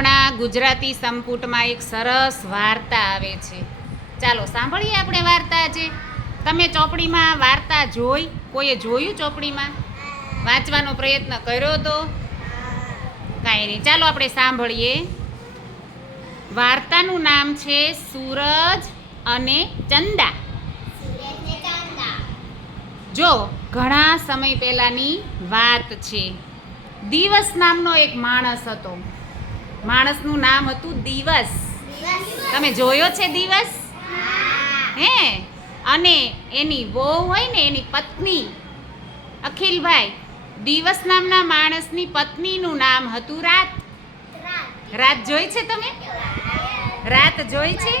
આપણા ગુજરાતી સંપુટમાં એક સરસ વાર્તા આવે છે. ચાલો, સાંભળીએ આપણે વાર્તા આજે. તમે ચોપડીમાં વાર્તા જોઈ? કોઈએ જોયું ચોપડીમાં? વાંચવાનો પ્રયત્ન કર્યો તો? કાંઈ નહીં. ચાલો આપણે સાંભળીએ. વાર્તાનું નામ છે સૂરજ અને ચંદા. જો, ઘણા સમય પહેલાંની વાત છે. દિવસ નામનો એક માણસ હતો. માણસનું નામ હતું દિવસ. તમે જોયો છે દિવસ? હે. અને એની વહુ હોય ને એની પત્ની અખિલભાઈ દિવસ નામના માણસની પત્નીનું નામ હતું રાત. રાત જોઈ છે તમે? રાત જોઈ છે?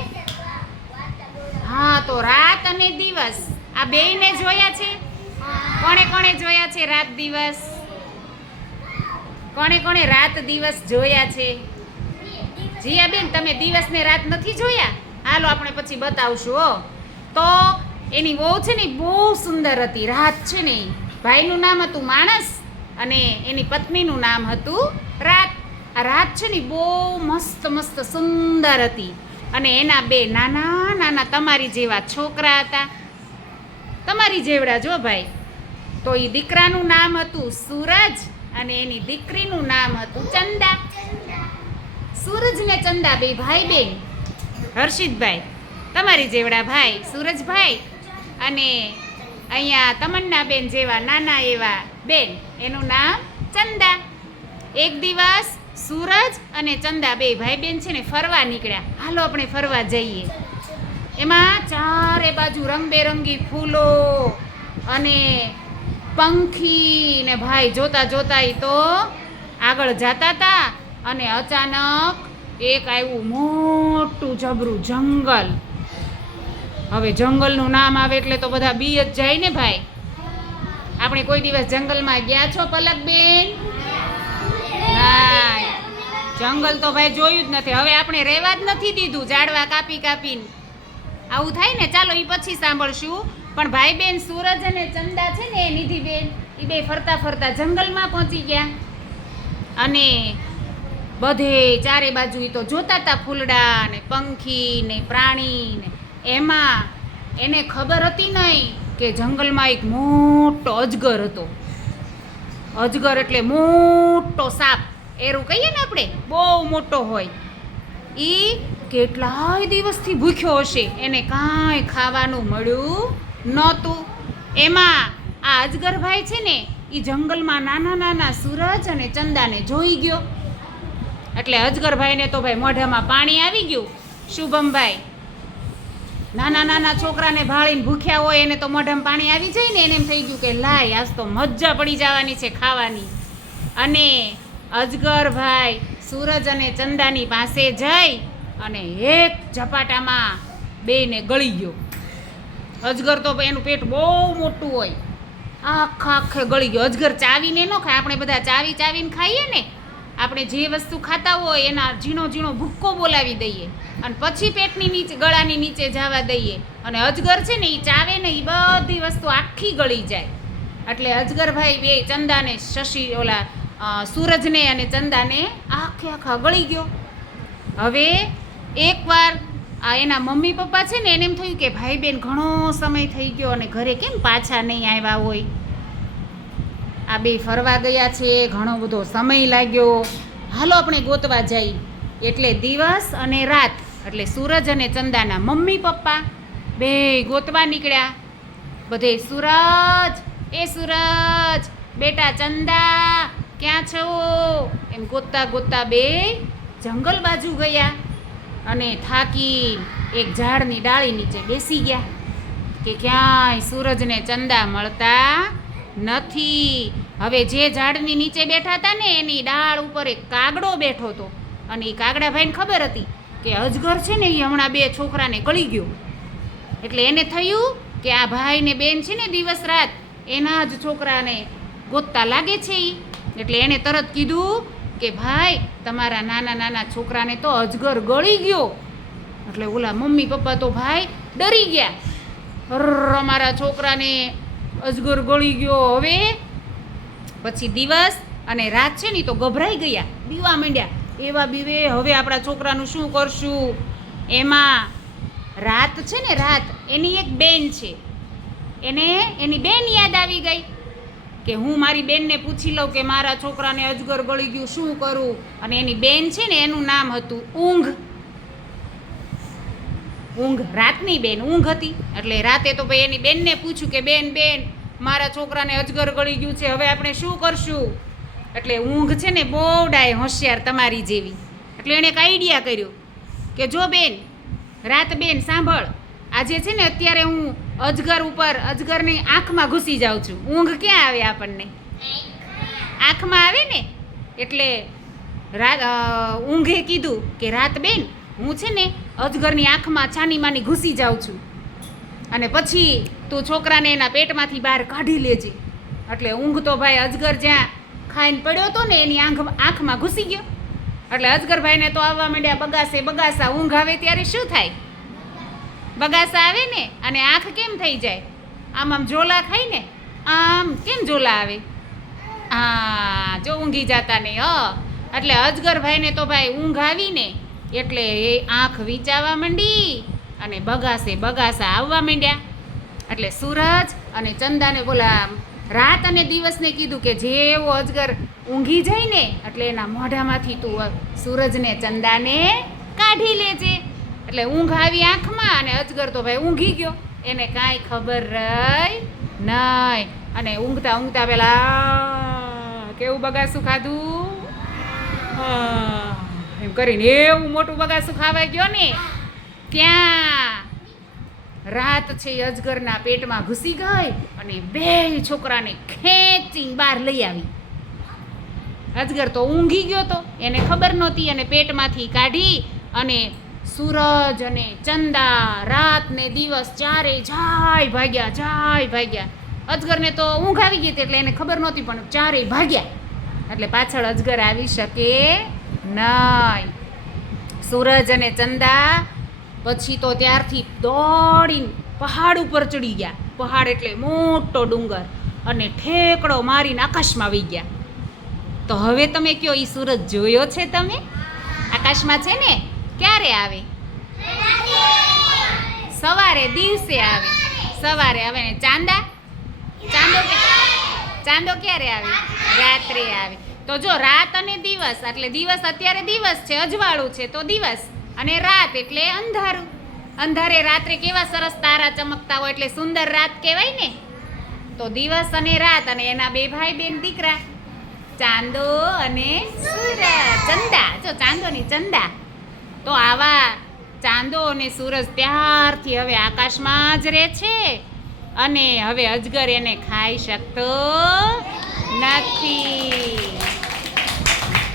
હા તો રાત અને દિવસ. આ બેયને જોયા છે? કોણે કોણે જોયા છે રાત દિવસ? કોણે કોણે રાત દિવસ જોયા છે? જીયાબેન, તમે દિવસ ને રાત નથી જોયા? હાલો, આપણે પછી બતાવશું, હો. તો એની વહુ છે ને બહુ સુંદર હતી, રાત છે ને ભાઈનું નામ હતું માણસ અને એની પત્નીનું નામ હતું રાત. આ રાત છે ને બહુ મસ્ત મસ્ત સુંદર હતી. અને એના બે નાના નાના તમારી જેવા છોકરા હતા. તમારી જેવડા જો ભાઈ. તો એ દીકરાનું નામ હતું સૂરજ અને એની દીકરીનું નામ હતું ચંદા. સૂરજ ને ચંદા બે ભાઈ બેન. હર્ષિતભાઈ, તમારી જેવડા ભાઈ, સૂરજભાઈ અને અહીંયા તમન્ના બેન જેવા નાના એવા બેન. એનું નામ ચંદા. એક દિવસ સૂરજ અને ચંદા બે ભાઈ બેન છે ને ફરવા નીકળ્યા. હાલો આપણે ફરવા જઈએ. એમાં ચારે બાજુ રંગબેરંગી ફૂલો અને પંખી ને ભાઈ જોતા જોતા તો આગળ જતા હતા અને અચાનક એક આવ્યું મોટું જબરું જંગલ. હવે જંગલનું નામ આવે એટલે તો બધા બી જ જાય ને ભાઈ. આપણે કોઈ દિવસ જંગલમાં ગયા છો, પલકબેન? જંગલ તો ભાઈ જોયું જ નથી. હવે આપણે રહેવા જ નથી દીધું, ઝાડવા કાપી કાપીને. આવું થાય ને? ચાલો એ પછી સાંભળશું. પણ ભાઈ બેન સૂરજ અને ચંદા છે ને નિધિબેન એ બે ફરતા ફરતા જંગલમાં પહોંચી ગયા. અને બધે ચારે બાજુ એ તો જોતા હતા ફૂલડા ને પંખી ને પ્રાણી ને. એમાં એને ખબર હતી નહીં કે જંગલમાં એક મોટો અજગર હતો. અજગર એટલે મોટો સાપ. એરું કહીએ ને આપણે? બહુ મોટો હોય. એ કેટલાય દિવસથી ભૂખ્યો હશે. એને કાંઈ ખાવાનું મળ્યું નહોતું. એમાં આ અજગરભાઈ છે ને એ જંગલમાં નાના નાના સૂરજ અને ચંદાને જોઈ ગયો. એટલે અજગરભાઈને તો ભાઈ મોઢામાં પાણી આવી ગયું. શુભમભાઈ, નાના નાના છોકરાને ભાળીને ભૂખ્યા હોય એને તો મોઢામાં પાણી આવી જાય ને, એને એમ થઈ ગયું કે લાય, આજ તો મજા પડી જવાની છે ખાવાની. અને અજગરભાઈ સૂરજ અને ચંદાની પાસે જઈ અને એક ઝપાટામાં બેને ગળી ગયો. અજગર તો એનું પેટ બહુ મોટું હોય. આખા આખે ગળી ગયો. અજગર ચાવીને ન ખાય. આપણે બધા ચાવી ચાવીને ખાઈએ ને આપણે જે વસ્તુ ખાતા હોય એના ઝીણો ઝીણો ભૂક્કો બોલાવી દઈએ અને પછી પેટની નીચે, ગળાની નીચે જવા દઈએ. અને અજગર છે ને એ ચાવે ને એ બધી વસ્તુ આખી ગળી જાય. એટલે અજગરભાઈ બે ચંદાને, શશી ઓલા સૂરજને અને ચંદાને આખે આખા ગળી ગયો. હવે એકવાર આ એના મમ્મી પપ્પા છે ને એને એમ થયું કે ભાઈ બેન ઘણો સમય થઈ ગયો અને ઘરે કેમ પાછા નહીં આવ્યા હોય? આ બે ફરવા ગયા છે ઘણો બધો સમય લાગ્યો. હાલો આપણે ગોતવા જઈ. એટલે દિવસ અને રાત, એટલે સૂરજ અને ચંદાના મમ્મી પપ્પા બે ગોતવા નીકળ્યા. બધે સૂરજ, એ સૂરજ, બેટા ચંદા, ક્યાં છો? એમ ગોતતા ગોતતા બે જંગલ બાજુ ગયા અને થાકી એક ઝાડની ડાળી નીચે બેસી ગયા કે ક્યાંય સૂરજને ચંદા મળતા નથી. હવે જે ઝાડની નીચે બેઠા હતા ને, એની ડાળ ઉપર એક કાગડો બેઠો હતો. અને એ કાગડાભાઈને ખબર હતી કે અજગર છે ને એ હમણાં બે છોકરાને ગળી ગયો. એટલે એને થયું કે આ ભાઈ ને બેન છે ને, દિવસ રાત એના જ છોકરાને ગોતતા લાગે છે એ એટલે એણે તરત કીધું કે ભાઈ, તમારા નાના નાના છોકરાને તો અજગર ગળી ગયો. એટલે ઓલા મમ્મી પપ્પા તો ભાઈ ડરી ગયા. અમારા છોકરાને અજગર ગળી ગયો હવે. પછી દિવસ અને રાત છે ને તો ગભરાઈ ગયા. બીવા માંડ્યા. એવા બીવે, હવે આપણા છોકરાનું શું કરશું? એમાં રાત છે ને રાત, એની એક બેન છે. એને, એની બેન યાદ આવી ગઈ કે હું મારી બેનને પૂછી લઉં કે મારા છોકરાને અજગર ગળી ગયું, શું કરું? અને એની બેન છે ને એનું નામ હતું ઊંઘ. ઊંઘ રાતની બેન ઊંઘ હતી. એટલે રાતે તો ભાઈ એની બેનને પૂછ્યું કે, બેન બેન, મારા છોકરાને અજગર ગળી ગયું છે, હવે આપણે શું કરશું? એટલે ઊંઘ છે ને બહુ ડાય હોશિયાર તમારી જેવી. એટલે એણે એક આઈડિયા કર્યો કે, જો બેન, રાત બેન, સાંભળ, આજે છે ને અત્યારે હું અજગર ઉપર, અજગરની આંખમાં ઘૂસી જાઉં છું. ઊંઘ ક્યાં આવે આપણને? આંખમાં આવે ને, એટલે રાત ઊંઘે કીધું કે, રાત બેન, હું છે ને અજગરની આંખમાં છાની માની ઘૂસી જાઉં છું. અને પછી તું છોકરાને એના પેટમાંથી બહાર કાઢી લેજે. એટલે ઊંઘ તો ભાઈ અજગર જ્યાં ખાઈને પડ્યો હતો ને એની આંખ આંખમાં ઘૂસી ગયો. એટલે અજગરભાઈને તો આવવા માંડ્યા બગાસે બગાસા ઊંઘ આવે ત્યારે શું થાય? બગાસા આવે ને અને આંખ કેમ થઈ જાય? આમ આમ ઝોલા ખાય ને આમ કેમ ઝોલા આવે? હા, જો ઊંઘી જાતા ને હ. એટલે અજગરભાઈને તો ભાઈ ઊંઘ આવી ને એટલે એ આંખ વિચાવા માંડી અને બગાસે બગાસા આવવા માંડ્યા. એટલે સૂરજ અને ચંદાને બોલા રાત અને દિવસને કીધું કે જેવો અજગર ઊંઘી જાય ને એટલે એના મોઢામાંથી તું સૂરજને ચંદાને કાઢી લેજે. એટલે ઊંઘ આવી આંખમાં અને અજગર તો ભાઈ ઊંઘી ગયો. એને કાંઈ ખબર રહી નહીં અને ઊંઘતા ઊંઘતા પેલા કેવું બગાસું ખાધું? હા, એમ કરીને એવું મોટું બગાસું ખાવાઈ ગયો ને, ત્યાં રાત છે, અજગરના પેટમાં ઘૂસી ગઈ અને બે છોકરાને ખેંચીને બહાર લઈ આવી. અજગર તો ઊંઘી ગયો તો, એને ખબર નહોતી અને પેટમાંથી કાઢી અને સૂરજ અને ચંદા રાત ને દિવસ ચારે જાય ભાગ્યા જાય ભાગ્યા. અજગરને તો ઊંઘ આવી ગઈ હતી એટલે એને ખબર નહોતી, પણ ચારે ભાગ્યા. એટલે પાછળ અજગર આવી શકે નહીં. સૂરજ અને ચંદા પછી તો ત્યારથી દોડીને પહાડ ઉપર ચડી ગયા. પહાડ એટલે મોટો ડુંગર અને ઠેકડો મારીને આકાશમાં વહી ગયા. તો હવે તમે કયો એ સૂરજ જોયો છે તમે? આકાશમાં છે ને? ક્યારે આવે? સવારે દિવસે આવે. સવારે આવે ને ચાંદા? ચાંદો ચાંદો ક્યારે આવે? રાત્રે આવે. તો જો રાત અને દિવસ, એટલે દિવસ અત્યારે દિવસ છે, અજવાળું છે, તો દિવસ. અને રાત એટલે અંધારું. અંધારે રાત્રે કેવા સરસ તારા ચમકતા હોય એટલે સુંદર રાત કહેવાય ને? તો દિવસ અને રાત અને એના બે ભાઈ બેન દીકરા. ચાંદો અને સૂરજ. ચંદા. જો ચાંદો ની ચંદા. તો આવા ચાંદો અને સૂરજ ત્યારથી હવે આકાશમાં જ રહે છે. અને હવે અજગર એને ખાઈ શકતો નથી.